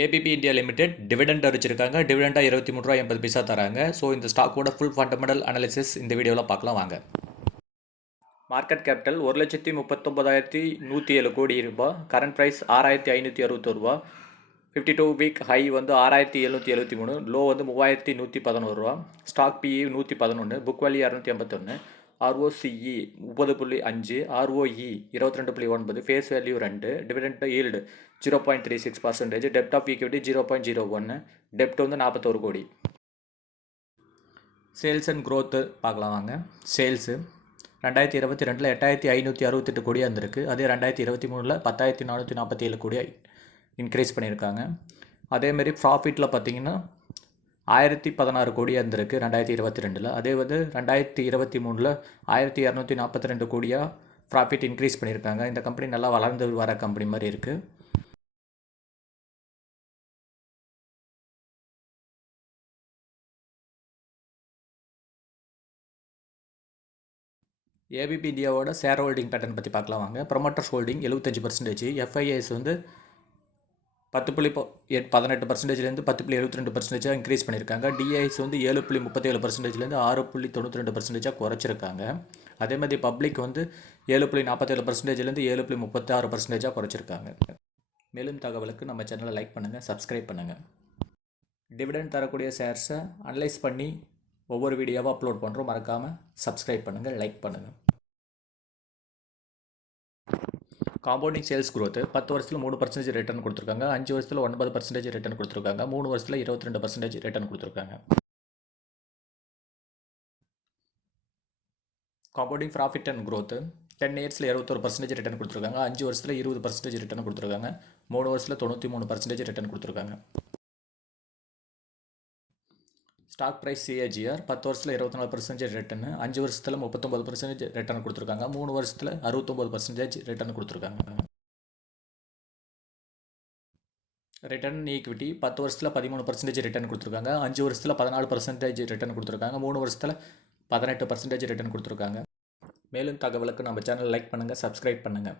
ABP India limited dividend அறிவிச்சிருக்காங்க. டிவிடெண்டாக ரூ. 23.80 தராங்க. ஸோ இந்த ஸ்டாக்கோட ஃபுல் ஃபண்டமெண்டல் அனாலிசிஸ் இந்த வீடியோவில் பார்க்கலாம் வாங்க. மார்க்கெட் கேபிட்டல் 1,39,107 கோடி ரூபாய். கரண்ட் ப்ரைஸ் 6,561 ரூபா. 52 வீக் ஹை வந்து 6,773, லோ வந்து 3,111 ரூபா. Stock PE 111, book value 281, ROCE 30.5, ROE 22.9, face value 2, dividend yield 0.36%, டெப்ட் ஆஃப் ஈக்விட்டி 0.01, டெப்ட் வந்து 41 கோடி. சேல்ஸ் அண்ட் க்ரோத்து பார்க்கலாம் வாங்க. சேல்ஸு 2022 8,568 கோடியாக இருந்திருக்கு. அதே 2023 10,447 கோடியாக இன்க்ரீஸ் பண்ணியிருக்காங்க. அதேமாரி ப்ராஃபிட்டில் பார்த்தீங்கன்னா 1,016 கோடியாக இருந்திருக்கு 2022. அதே வந்து 2023 1,242 கோடியாக ப்ராஃபிட் இன்க்ரீஸ் பண்ணியிருக்காங்க. இந்த கம்பெனி நல்லா வளர்ந்து வர கம்பெனி மாதிரி இருக்குது. ஏபிபி இந்தியாவோட ஷேர் ஹோல்டிங் பேட்டர்ன் பற்றி பார்க்கலாம் வாங்க. ப்ரொமோட்டர்ஸ் ஹோல்டிங் 75%, எஃப்ஐஎஸ் வந்து 10.18%லேருந்து 10.72% இன்க்ரீஸ் பண்ணியிருக்காங்க. டிஐஎஸ் வந்து 7.37%லேருந்து 6.92% குறைச்சிருக்காங்க. அதே மாதிரி பப்ளிக் வந்து 7.47%லேருந்து 7.36% குறைச்சிருக்காங்க. மேலும் தகவலுக்கு நம்ம சேனலை லைக் பண்ணுங்கள், சப்ஸ்கிரைப் பண்ணுங்கள். டிவிடெண்ட் தரக்கூடிய ஷேர்ஸை அனலைஸ் பண்ணி ஒவ்வொரு வீடியோவாக அப்லோட் பண்ணுறோம். மறக்காமல் சப்ஸ்கிரைப் பண்ணுங்கள், லைக் பண்ணுங்கள். காம்பவுண்டிங் சேல்ஸ் க்ரோத்து 10 வருஷத்தில் 3% ரிட்டர்ன் கொடுத்துருக்காங்க. 5 வருஷத்தில் 9% ரிட்டர்ன் கொடுத்துருக்காங்க. 3 வருஷத்தில் 22% ரிட்டர்ன் கொடுத்துருக்காங்க. காம்பவுண்டிங் ப்ராஃபிட் அண்ட் க்ரோத்து 10 இயர்ஸில் 21% ரிட்டர்ன் கொடுத்துருக்காங்க. 5 வருஷத்தில் 20% ரிட்டர்ன் கொடுத்துருக்காங்க. 3 வருஷத்தில் 93% ரிட்டர்ன் கொடுத்துருக்காங்க. ஸ்டாக் ப்ரைஸ் சிஏஜிஆர் 10 வருஷத்தில் 24% ரிட்டர்னு, 5 வருஷத்தில் 39% ரிட்டர்ன் கொடுத்துருக்காங்க. 3 வருஷத்தில் 69% ரிட்டர்ன் கொடுத்துருக்காங்க. ரிட்டர்ன் ஈக்விட்டி 10 வருஷத்தில் 13% ரிட்டர்ன் கொடுத்துருக்காங்க. 5 வருஷத்தில் 14% ரிட்டர்ன் கொடுத்துருக்காங்க. 3 வருஷத்தில் 18% ரிட்டர்ன் கொடுத்துருக்காங்க. மேலும் தகவலுக்கு நம்ம சேனல் லைக் பண்ணுங்கள், சப்ஸ்கிரைப் பண்ணுங்கள்.